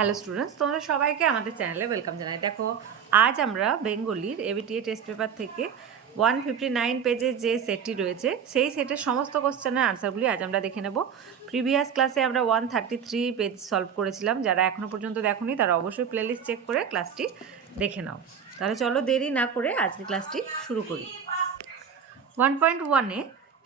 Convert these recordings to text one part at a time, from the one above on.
Hello students তোমাদের সবাইকে আমাদের চ্যানেলে ওয়েলকাম জানাই। দেখো, আজ আমরা বেঙ্গলির এবিটিএ টেস্ট পেপার থেকে ওয়ান ফিফটি নাইন পেজের যে সেটটি রয়েছে, সেই সেটের সমস্ত কোশ্চেনের আনসারগুলি আজ আমরা দেখে নেব। প্রিভিয়াস ক্লাসে আমরা one thirty three page solve করেছিলাম। যারা এখনও পর্যন্ত দেখোনি, তারা অবশ্যই প্লেলিস্ট চেক করে ক্লাসটি দেখে নাও। তাহলে চলো দেরি না করে আজকে ক্লাসটি শুরু করি। ওয়ান পয়েন্ট ওয়ানে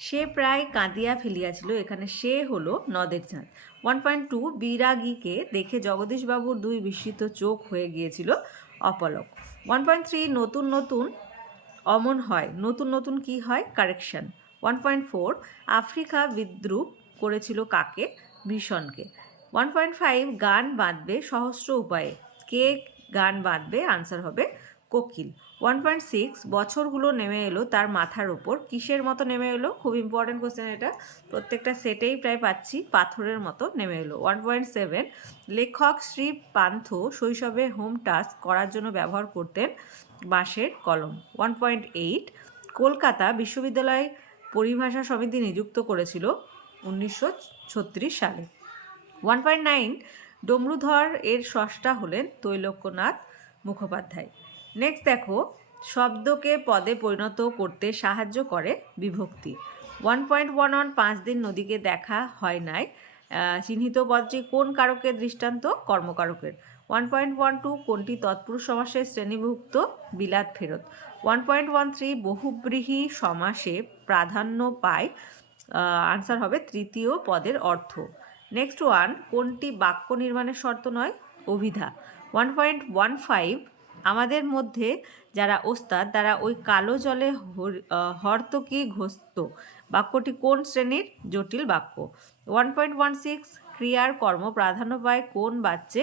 সে প্রায় কাঁদিয়া ফেলিয়াছিল। এখানে সে হলো নদের চাঁদ। ওয়ান পয়েন্ট টু বিরাগীকে দেখে জগদীশবাবুর দুই বিস্মিত চোখ হয়ে গিয়েছিল অপলক। ওয়ান পয়েন্ট থ্রি নতুন নতুন অমন হয়, নতুন নতুন কি হয়? Correction one point four Africa বিদ্রুপ করেছিল কাকে? ভীষণকে। ওয়ান পয়েন্ট ফাইভ গান বাঁধবে সহস্র উপায়ে। কে গান বাঁধবে? আনসার হবে কোকিল। ওয়ান পয়েন্ট সিক্স বছরগুলো নেমে এলো তার মাথার ওপর কিসের মতো নেমে এলো? খুব ইম্পর্টেন্ট কোশ্চেন এটা। প্রত্যেকটা সেটেই প্রায় পাচ্ছি, পাথরের মতো নেমে এলো। ওয়ান পয়েন্ট সেভেন লেখক শ্রী পান্থ শৈশবে হোম টাস্ক করার জন্য ব্যবহার করতেন বাঁশের কলম। ওয়ান পয়েন্ট এইট কলকাতা বিশ্ববিদ্যালয় পরিভাষা সমিতি নিযুক্ত করেছিল উনিশশো ছত্রিশ সালে। ওয়ান পয়েন্ট নাইন ডমরুধর এর স্রষ্টা হলেন তৈলক্যনাথ মুখোপাধ্যায়। নেক্সট দেখো, শব্দকে পদে পরিণত করতে সাহায্য করে বিভক্তি। ওয়ান পয়েন্ট ওয়ান ওয়ান পাঁচ দিন নদীকে দেখা হয় নাই। চিহ্নিত পদটি কোন কারকের দৃষ্টান্ত? কর্মকারকের। ওয়ান পয়েন্ট ওয়ান টু কোনটি তৎপুরুষ সমাসের শ্রেণীভুক্ত? বিলাত ফেরত। ওয়ান পয়েন্ট ওয়ান থ্রি বহুব্রীহী সমাসে প্রাধান্য পায় আনসার হবে তৃতীয় পদের অর্থ। নেক্সট ওয়ান কোনটি বাক্য নির্মাণের শর্ত নয়? অভিধা। ওয়ান পয়েন্ট ওয়ান ফাইভ আমাদের মধ্যে যারা ওস্তাদ, তারা ওই কালো জলে হর্তকি ঘস্ত বাক্যটি কোন শ্রেণির? জটিল বাক্য। ওয়ান পয়েন্ট ওয়ান সিক্স ক্রিয়ার কর্ম প্রাধান্য পায় কোন বাচ্চে?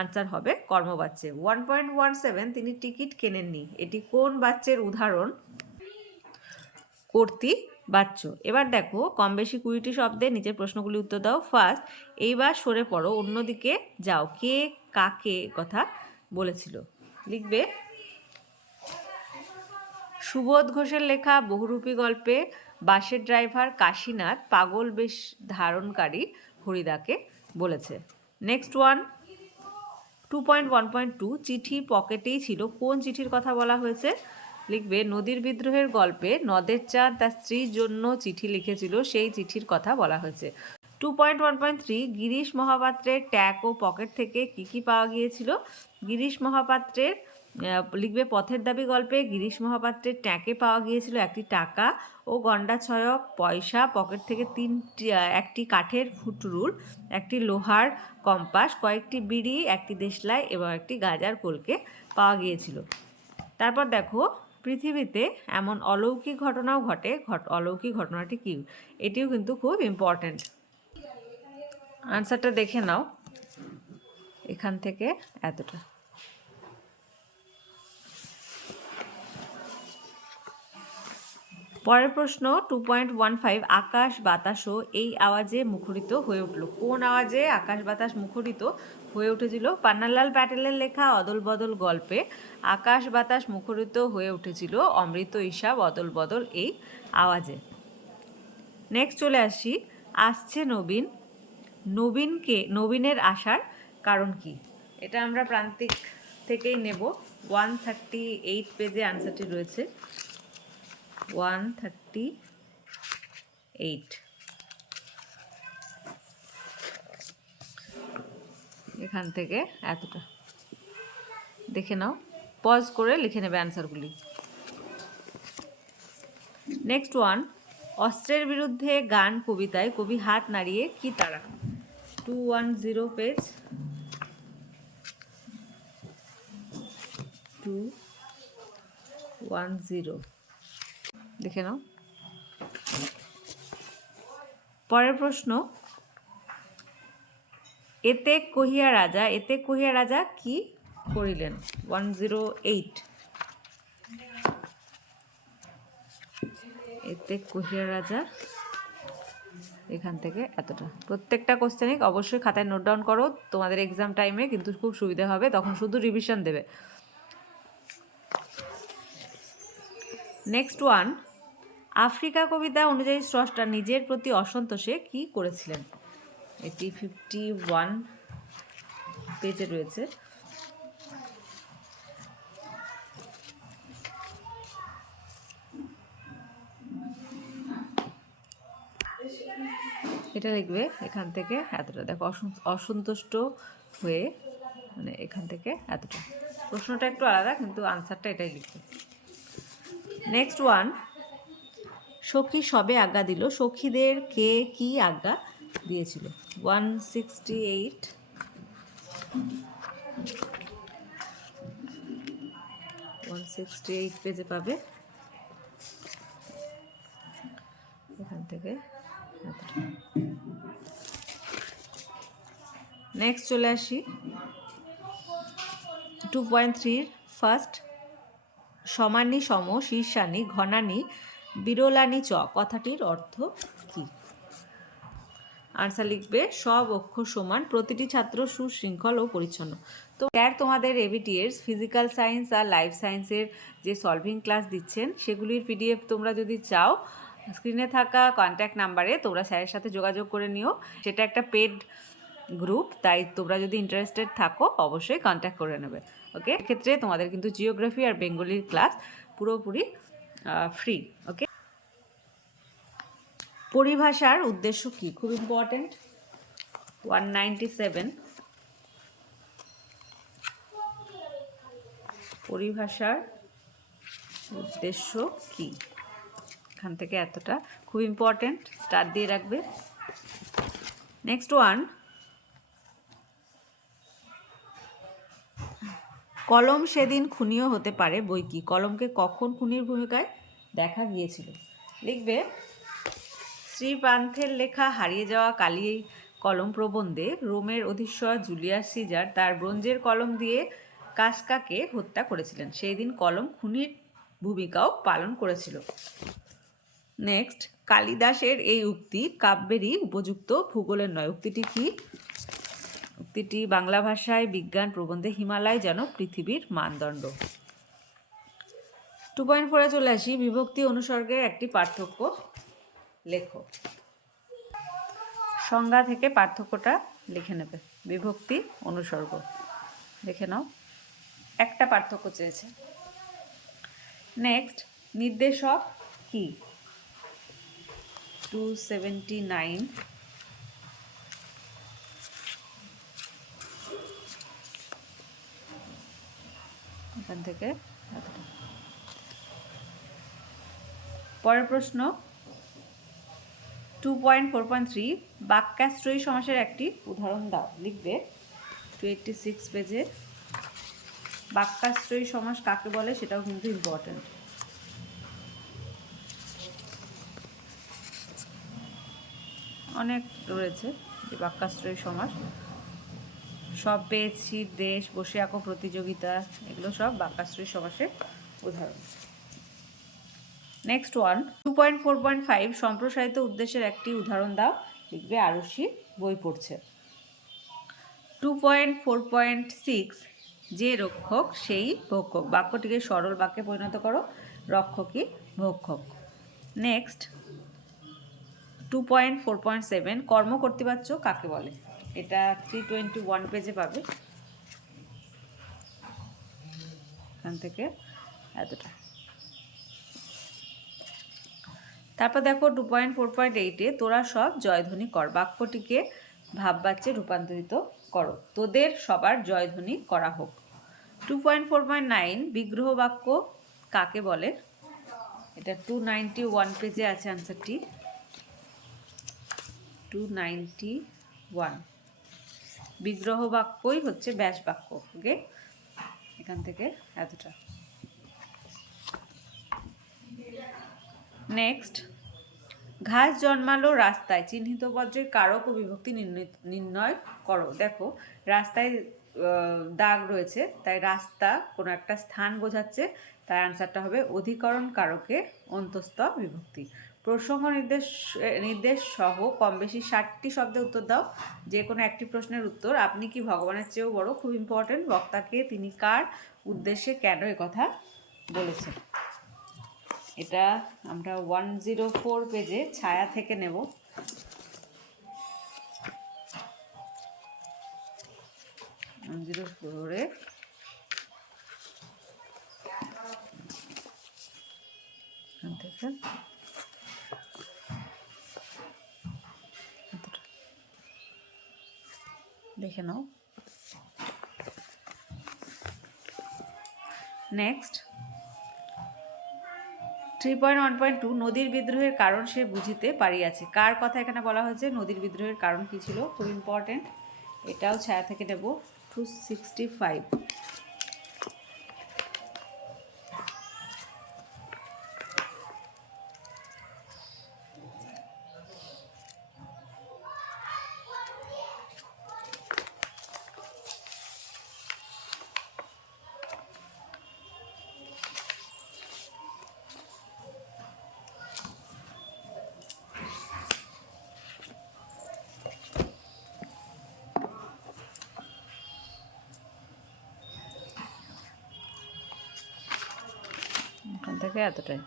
আনসার হবে কর্মবাচ্চে। ওয়ান পয়েন্ট ওয়ান সেভেন তিনি টিকিট কেনেননি। এটি কোন বাচ্চের উদাহরণ? কর্তৃ বাচ্চ এবার দেখো কম বেশি কুড়িটি শব্দে নিচের প্রশ্নগুলি উত্তর দাও। ফার্স্ট এইবার সরে পড়ো, অন্যদিকে যাও। কে কাকে কথা বলেছিল? লিখবে, সুবোধ ঘোষের লেখা বহুরূপী গল্পে বাসের ড্রাইভার কাশীনাথ পাগল বেশ ধারণকারী হরিদাকে বলেছে। Next one two point one point two চিঠি পকেটেই ছিল। কোন চিঠির কথা বলা হয়েছে? লিখবে, নদীর বিদ্রোহের গল্পে নদের চাঁদ তার স্ত্রীর জন্য চিঠি লিখেছিল, সেই চিঠির কথা বলা হয়েছে। Two point one point three Girish মহাপাত্রের tag ও পকেট থেকে কী কী পাওয়া গিয়েছিল? গিরিশ মহাপাত্রের লিখবে পথের দাবি গল্পে গিরিশ মহাপাত্রের ট্যাঁকে পাওয়া গিয়েছিল একটি টাকা ও গন্ডা ছয়ক পয়সা পকেট থেকে তিনটি একটি কাঠের ফুটরুল, একটি লোহার কম্পাস, কয়েকটি বিড়ি, একটি দেশলাই এবং একটি গাজার কোলকে পাওয়া গিয়েছিল। তারপর দেখো, পৃথিবীতে এমন অলৌকিক ঘটনাও ঘটে। ঘট, অলৌকিক ঘটনাটি কী? এটিও কিন্তু খুব ইম্পর্ট্যান্ট আনসারটা দেখে নাও। এখান থেকে এতটা। পরের প্রশ্ন টু পয়েন্ট ওয়ান ফাইভ আকাশ বাতাসও এই আওয়াজে মুখরিত হয়ে উঠল। কোন আওয়াজে আকাশ, বাতাস মুখরিত হয়ে উঠেছিল? পান্নালাল প্যাটেলের লেখা অদল বদল গল্পে আকাশ, বাতাস মুখরিত হয়ে উঠেছিল অমৃত ঈশা বদল বদল এই আওয়াজে। নেক্সট চলে আসি। আসছে নবীন নবীনকে, নবীনের আসার কারণ কি? এটা আমরা প্রান্তিক থেকেই নেব। ওয়ান থার্টি এইট পেজে আনসারটি রয়েছে। ওয়ান থার্টি এইট এখান থেকে এতটা। দেখে নাও। পজ করে লিখে নেবে অ্যান্সারগুলি নেক্সট ওয়ান অস্ত্রের বিরুদ্ধে গান, কবিতায় কবি হাত নাড়িয়ে কি তারা? Two one zero page two one zero দেখে নাও। পরের প্রশ্ন, এতে কহিয়া রাজা, এতে কহিয়া রাজা কি করিলেন? ওয়ান জিরো এইট এতে কহিয়া রাজা এখান থেকে এতটা। প্রত্যেকটা কোশ্চেনিক অবশ্যই খাতায় নোট ডাউন করো, তোমাদের এক্সাম টাইমে কিন্তু খুব সুবিধা হবে, তখন শুধু রিভিশন দেবে। নেক্সট ওয়ান আফ্রিকা কবিতা অনুযায়ী স্রষ্টা নিজের প্রতি অসন্তোষে কি করেছিলেন? এটি ফিফটি ওয়ান পেজে রয়েছে। এটা লিখবে এখান থেকে এতটা। দেখো অসন- অসন্তুষ্ট হয়ে মানে এখান থেকে এতটা। প্রশ্নটা একটু আলাদা, কিন্তু আনসারটা এটাই লিখবে। নেক্সট ওয়ান সখী সবে আজ্ঞা দিল। সখীদের কে কি আজ্ঞা দিয়েছিল? One sixty eight one sixty eight পেজে পাবে। এখান থেকে নেক্সট চলে আসি। টু পয়েন্ট থ্রির ফার্স্ট সমানি, সম, শীর্ষানি, ঘনানি, বিরলানি, চ, কথাটির অর্থ কি? আনসার লিখবে, সব অক্ষর সমান, প্রতিটি ছাত্র সুশৃঙ্খল ও পরিচ্ছন্ন। তো স্যার, তোমাদের এবিটিএস ফিজিক্যাল সায়েন্স আর লাইফ সায়েন্সের যে সলভিং ক্লাস দিচ্ছেন, সেগুলির পিডিএফ তোমরা যদি চাও স্ক্রিনে থাকা কন্ট্যাক্ট নাম্বারে তোমরা স্যারের সাথে যোগাযোগ করে নিও। সেটা একটা পেড গ্রুপ তাই তোমরা যদি ইন্টারেস্টেড থাকো, অবশ্যই কন্ট্যাক্ট করে নেবে। ওকে ক্ষেত্রে তোমাদের কিন্তু জিওগ্রাফি আর বেঙ্গলির ক্লাস পুরোপুরি ফ্রি ওকে পরিভাষার উদ্দেশ্য কি? খুব ইম্পর্টেন্ট ওয়ান নাইনটি সেভেন পরিভাষার উদ্দেশ্য কি? এখান থেকে এতটা। খুব ইম্পর্টেন্ট স্টার দিয়ে রাখবে। নেক্সট ওয়ান কলম সেদিন খুনিও হতে পারে, বই কি? কলমকে কখন খুনির ভূমিকায় দেখা গিয়েছিল? লিখবে, শ্রীপান্থের লেখা হারিয়ে যাওয়া কালি কলম প্রবন্ধে রোমের অধীশ্বর জুলিয়াস সিজার তার ব্রোঞ্জের কলম দিয়ে কাসকাকে হত্যা করেছিলেন। সেই দিন কলম খুনির ভূমিকাও পালন করেছিল। নেক্সট কালিদাসের এই উক্তি কাব্যেরই উপযুক্ত ভূগোলের নয়। উক্তিটি কি? উক্তিটি বাংলা ভাষায় বিজ্ঞান প্রবন্ধে হিমালয় যেন পৃথিবীর মানদণ্ড। টু পয়েন্ট ফোরে চলে আসি। বিভক্তি অনুসর্গের একটি পার্থক্য লেখো। সংজ্ঞা থেকে পার্থক্যটা লিখে নেবে। বিভক্তি অনুসর্গ। দেখে নাও। একটা পার্থক্য চেয়েছে। নেক্সট নির্দেশক কি? এখান থেকে। পরের প্রশ্ন two point four point three বাক্যাশ্রয়ী সমাসের একটি উদাহরণ দাও, লিখবে। টু এইটটি সিক্স পেজে বাক্যাশ্রয়ী সমাস কাকে বলে? সেটাও কিন্তু ইম্পর্ট্যান্ট অনেক রয়েছে যে বাক্যাশ্রয়ী সমাস সব পেয়েছি, দেশ বসে আঁকো প্রতিযোগিতা, এগুলো সব বাক্যাশ্রয়ী সমাসের উদাহরণ। Next one two point four point five সম্প্রসারিত উদ্দেশ্যের একটি উদাহরণ দাও, লিখবে আরুষি বই পড়ছে। Two point four point six যে রক্ষক, সেই ভক্ষক। বাক্যটিকে সরল বাক্যে পরিণত করো, রক্ষকই ভক্ষক। Next two point four point seven কর্ম কর্মকর্তৃবাচ্য কাকে বলে? এটা থ্রি টোয়েন্টি ওয়ান পেজে পাবে। এখান থেকে এতটা। তারপর দেখো টু পয়েন্ট ফোর পয়েন্ট এইটে তোরা সব জয়ধ্বনি কর, বাক্যটিকে ভাববাচ্যে রূপান্তরিত করো। তোদের সবার জয়ধ্বনি করা হোক। Two point four point nine বিগ্রহ বাক্য কাকে বলে? এটা টু নাইনটি ওয়ান পেজে আছে আনসারটি টু নাইনটি ওয়ান বিগ্রহ বাক্যই হচ্ছে ব্যাস বাক্য, ওকে? এখান থেকে এতটা। নেক্সট ঘাস জন্মালো রাস্তায়। চিহ্নিত পত্রের কারক ও বিভক্তি নির্ণয়- করো। দেখো, রাস্তায় দাগ রয়েছে, তাই রাস্তা কোনো একটা স্থান বোঝাচ্ছে তাই আনসারটা হবে অধিকরণ কারকে অন্তস্থ বিভক্তি। প্রসঙ্গ নির্দেশ নির্দেশ সহ কম বেশি ষাটটি শব্দে উত্তর দাও। যে কোনো একটি প্রশ্নের উত্তর আপনি কি ভগবানের চেয়েও বড়? খুব ইম্পর্টেন্ট বক্তাকে তিনি কার উদ্দেশ্যে কেন কথা বলেছেন? এটা আমরা ওয়ান জিরো ফোর পেজে ছায়া থেকে নেব। ওয়ান জিরো ফোরে থেকে দেখে নাও। Next three point one point two নদীর বিদ্রোহের কারণ সে বুঝিতে পারিয়াছে। কার কথা এখানে বলা হয়েছে? নদীর বিদ্রোহের কারণ কী ছিল? খুব ইম্পর্টেন্ট এটাও ছায়া থেকে নেব। টু সিক্সটি ফাইভ থেকে এতটাই।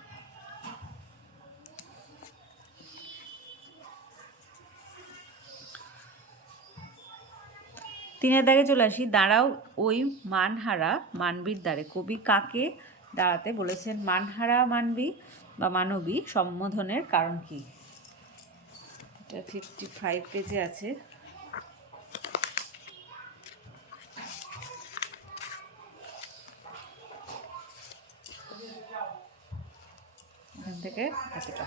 তিনের দাগে চলে আসি। দাঁড়াও ওই মানহারা মানবীর দ্বারে। কবি কাকে দাঁড়াতে বলেছেন? মানহারা মানবী বা মানবী সম্বোধনের কারণ কি? এটা ফিফটি ফাইভ পেজে আছে। থেকে এতটা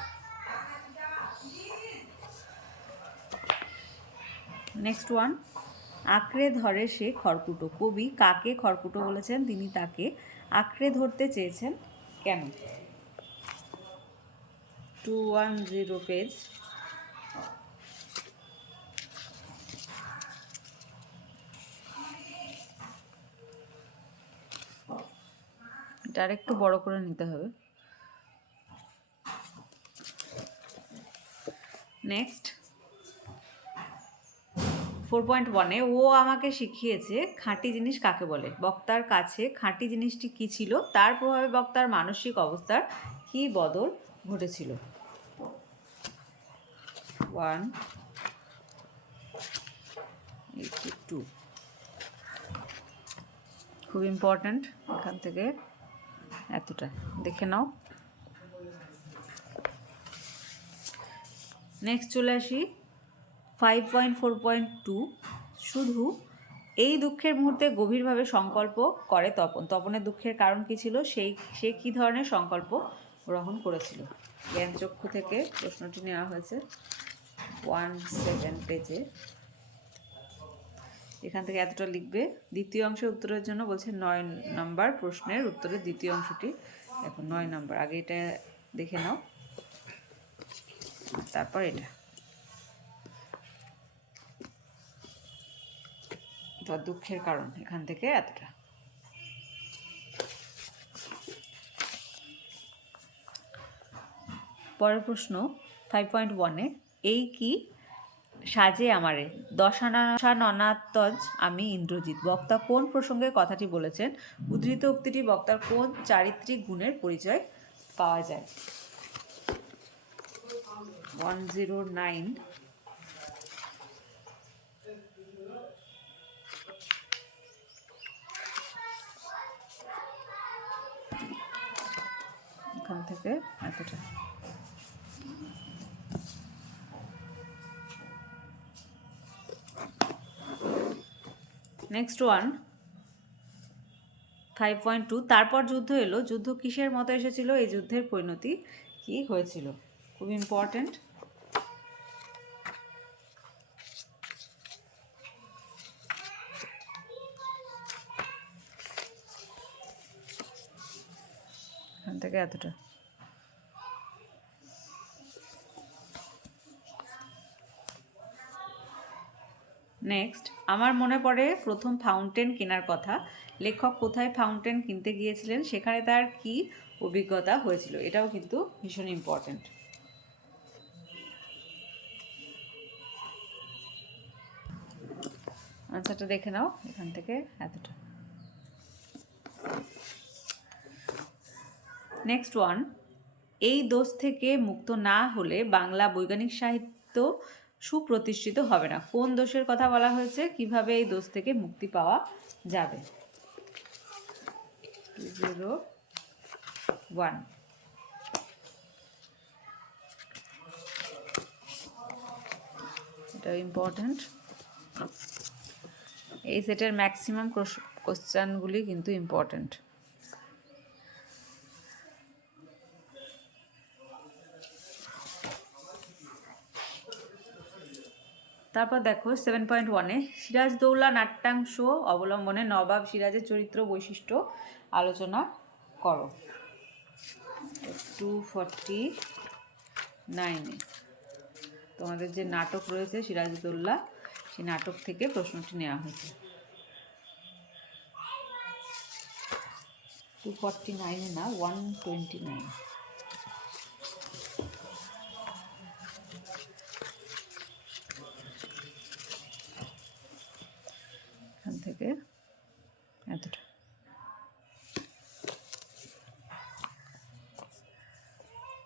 নেক্সট ওয়ান আঁকড়ে ধরে সে খড়কুটো। কবি কাকে খড়কুটো বলেছেন? তিনি তাকে আঁকড়ে ধরতে চেয়েছেন কেন? টু ওয়ান জিরো পেজ এটা আর একটু বড় করে নিতে হবে। নেক্সট ফোর পয়েন্ট ওয়ানে ও আমাকে শিখিয়েছে খাঁটি জিনিস কাকে বলে। বক্তার কাছে খাঁটি জিনিসটি কী ছিল, তার প্রভাবে বক্তার মানসিক অবস্থার কী বদল ঘটেছিল? ওয়ান টু খুব ইম্পর্ট্যান্ট এখান থেকে এতটা। দেখে নাও। নেক্সট চলে আসি। Five point four point two শুধু এই দুঃখের মুহূর্তে গভীরভাবে সংকল্প করে তপন। তপনের দুঃখের কারণ কি ছিল? সেই, সে কী ধরনের সংকল্প গ্রহণ করেছিল? জ্ঞানচক্ষু থেকে প্রশ্নটি নেওয়া হয়েছে। ওয়ান সেভেন পেজে এখান থেকে এতটা লিখবে। দ্বিতীয় অংশের উত্তরের জন্য বলছে নয় নাম্বার প্রশ্নের উত্তরের দ্বিতীয় অংশটি। এখন নয় নাম্বার। আগে এটা দেখে নাও। তারপর এটা। তো দুঃখের কারণ এখান থেকে এতটা। পরের প্রশ্ন ফাইভ পয়েন্ট ওয়ানে এই কি সাজে আমারে? দশাননাত্তজ আমি ইন্দ্রজিৎ। বক্তা কোন প্রসঙ্গে কথাটি বলেছেন? উদ্ধৃত উক্তিটি বক্তার কোন চারিত্রিক গুণের পরিচয় পাওয়া যায়? ওয়ান জিরো নাইন এখান থেকে এতটা। Next one five point two তারপর যুদ্ধ এলো। যুদ্ধ কিসের মতো এসেছিল? এই যুদ্ধের পরিণতি কি হয়েছিল? খুব ইম্পর্ট্যান্ট থেকে এতটা। নেক্সট আমার মনে পড়ে প্রথম ফাউন্টেন কেনার কথা। লেখক কোথায় ফাউন্টেন কিনতে গিয়েছিলেন, সেখানে তার কি অভিজ্ঞতা হয়েছিল, এটাও কিন্তু ভীষণ ইম্পর্ট্যান্ট আনসারটা দেখে নাও, এখান থেকে এতটা। নেক্সট ওয়ান এই দোষ থেকে মুক্ত না হলে বাংলা বৈজ্ঞানিক সাহিত্য সুপ্রতিষ্ঠিত হবে না। কোন দোষের কথা বলা হয়েছে? কীভাবে এই দোষ থেকে মুক্তি পাওয়া যাবে? জিরো ওয়ান এটা ইম্পর্ট্যান্ট এই সেটের ম্যাক্সিমাম কোশ্চানগুলি কিন্তু ইম্পর্ট্যান্ট তারপর দেখো সেভেন পয়েন্ট ওয়ানে সিরাজদৌল্লা নাট্যাংশ অবলম্বনে নবাব সিরাজের চরিত্র বৈশিষ্ট্য আলোচনা করো। টু ফর্টি নাইনে তোমাদের যে নাটক রয়েছে সিরাজদৌল্লা সেই নাটক থেকে প্রশ্নটি নেওয়া হয়েছে। টু ফর্টি নাইনে না one twenty nine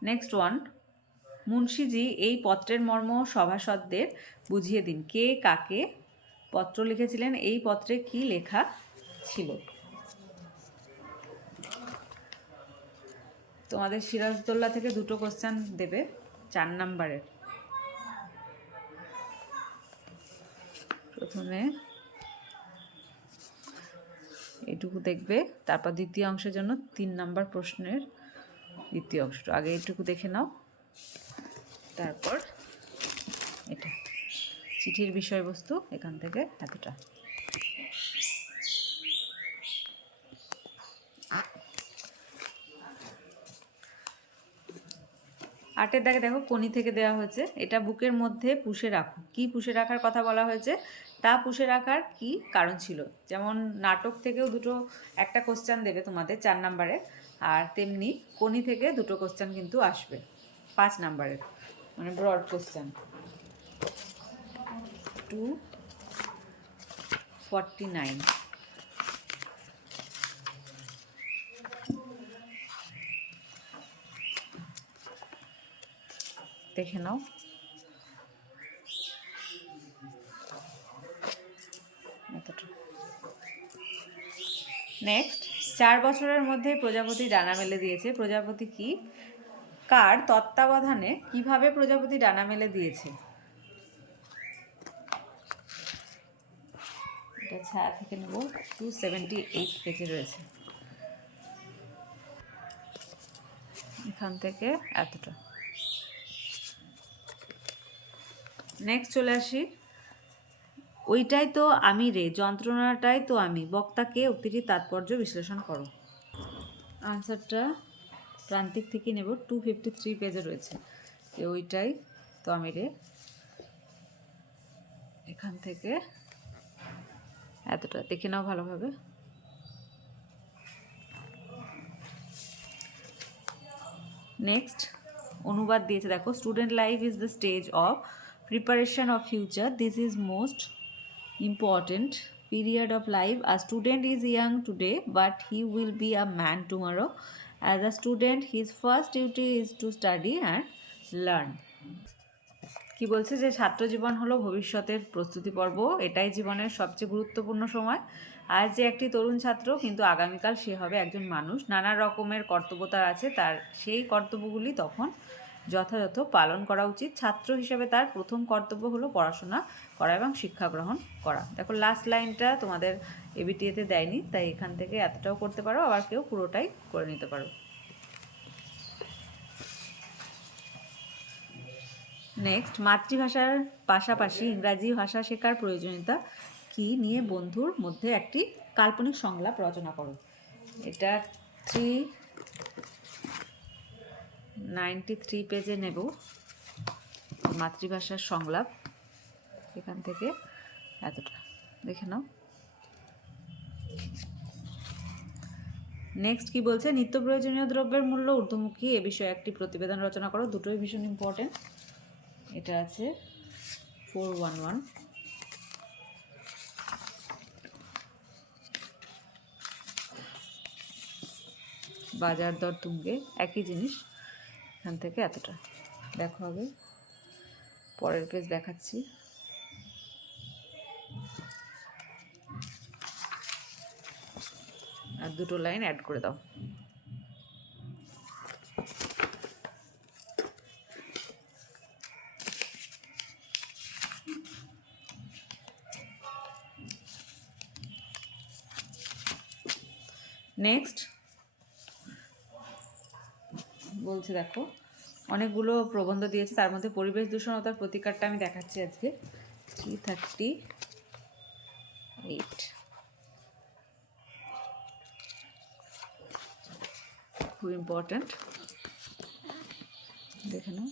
next one মুন্সিজি এই পত্রের মর্ম সভাসদদের বুঝিয়ে দিন। কে কাকে পত্র লিখেছিলেন? এই পত্রে কি লেখা ছিল? তোমাদের সিরাজদৌল্লা থেকে দুটো কোশ্চেন দেবে, চার নাম্বারের। প্রথমে এটুকু দেখবে, তারপর দ্বিতীয় অংশের জন্য তিন নাম্বার প্রশ্নের দ্বিতীয় অংশটা। আগে এটুকু দেখে নাও। তারপর এটা। চিঠির বিষয়বস্তু এখান থেকে এতটা। আটের দাগে দেখো কোনি থেকে দেওয়া হয়েছে। এটা বুকের মধ্যে পুষে রাখো। কি পুষে রাখার কথা বলা হয়েছে? তা পুষে রাখার কি কারণ ছিল? যেমন নাটক থেকেও দুটো, একটা কোশ্চেন দেবে তোমাদের চার নাম্বারে আর তেমনি কোনি থেকে দুটো কোশ্চেন কিন্তু আসবে। পাঁচ নাম্বারের মানে broad question two forty nine দেখে নাও। নেক্সট চার বছরের মধ্যে প্রজাপতি ডানা মেলে দিয়েছে। প্রজাপতি কি? কার তত্ত্বাবধানে কীভাবে প্রজাপতি ডানা মেলে দিয়েছে? এটা ছায়া থেকে নেব। টু সেভেন্টি এইট পেজে রয়েছে। এখান থেকে এতটা। নেক্সট চলে আসি। ওইটাই তো আমি রে, যন্ত্রণাটাই তো আমি। বক্তাকে উক্তিটির তাৎপর্য বিশ্লেষণ করো। আনসারটা প্রান্তিক থেকে নেব টু ফিফটি থ্রি পেজে রয়েছে ওইটাই তো আমি রে, এখান থেকে এতটা, দেখে নাও ভালোভাবে। নেক্সট অনুবাদ দিয়েছে, দেখো student life is the stage of preparation of future this is most important period of life. A student is young today, but he will be a man tomorrow. As a student, his first duty is to study and learn. কি বলছে যে ছাত্র জীবন হলো ভবিষ্যতের প্রস্তুতি পর্ব? এটাই জীবনের সবচেয়ে গুরুত্বপূর্ণ সময়। আজ যে একটি তরুণ ছাত্র, কিন্তু আগামীকাল সে হবে একজন মানুষ। নানা রকমের কর্তব্য তার আছে। তার সেই কর্তব্যগুলি তখন যথাযথ পালন করা উচিত। ছাত্র হিসেবে তার প্রথম কর্তব্য হলো পড়াশোনা করা এবং শিক্ষা গ্রহণ করা। দেখো লাস্ট লাইনটা তোমাদের এবিটিএতে দেয়নি, তাই এখান থেকে এতটাও করতে পারো, আবার কেউ পুরোটাই করে নিতে পারো। নেক্সট মাতৃভাষার পাশাপাশি ইংরাজি ভাষা শেখার প্রয়োজনীয়তা কি নিয়ে বন্ধুর মধ্যে একটি কাল্পনিক সংলাপ রচনা করো। এটা থ্রি নাইনটি থ্রি পেজে নেব মাতৃভাষার সংলাপ। এখান থেকে এতটা। দেখে নাও। নেক্সট কি বলছে? নিত্য প্রয়োজনীয় দ্রব্যের মূল্য ঊর্ধ্বমুখী। এ বিষয়ে একটি প্রতিবেদন রচনা করো। দুটোই ভীষণ ইম্পর্টেন্ট এটা আছে ফোর ওয়ান ওয়ান বাজার দর তুঙ্গে। একই জিনিস। এখান থেকে এতটা। দেখো হবে পরের পেজ দেখাচ্ছি। আর দুটো লাইন অ্যাড করে দাও। নেক্সট বলছে দেখো, অনেকগুলো প্রবন্ধ দিয়েছে, তার মধ্যে পরিবেশ দূষণতার প্রতিকারটা আমি দেখাচ্ছি আজকে। Three thirty eight. খুব ইম্পর্ট্যান্ট দেখে নাও।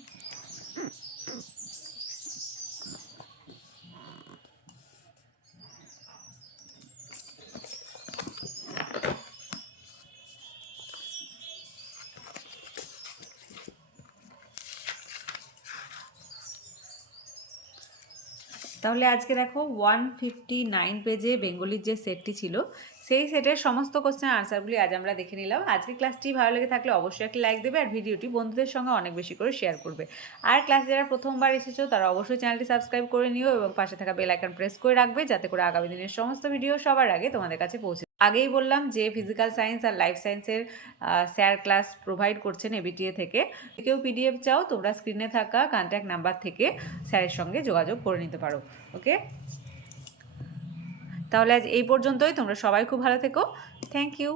তাহলে আজকে দেখো ওয়ান ফিফটি নাইন পেজে বেঙ্গলির যে সেটটি ছিল, সেই সেটের সমস্ত কোশ্চেন আনসারগুলি আজ আমরা দেখে নিলাম। আজকে ক্লাসটি ভালো লেগে থাকলে অবশ্যই একটি লাইক দেবে আর ভিডিওটি বন্ধুদের সঙ্গে অনেক বেশি করে শেয়ার করবে। আর ক্লাসে যারা প্রথমবার এসেছ, তারা অবশ্যই চ্যানেলটি সাবস্ক্রাইব করে নিও এবং পাশে থাকা বেল আইকন প্রেস করে রাখবে, যাতে করে আগামী দিনের সমস্ত ভিডিও সবার আগে তোমাদের কাছে পৌঁছে আগেই বললাম যে ফিজিক্যাল সায়েন্স আর লাইফ সায়েন্সের স্যার ক্লাস প্রোভাইড করছেন এবিটিএ থেকে। কেউ পিডিএফ চাও, তোমরা স্ক্রিনে থাকা কন্ট্যাক্ট নাম্বার থেকে স্যারের সঙ্গে যোগাযোগ করে নিতে পারো ওকে তাহলে আজ এই পর্যন্তই, তোমরা সবাই খুব ভালো থেকো। Thank you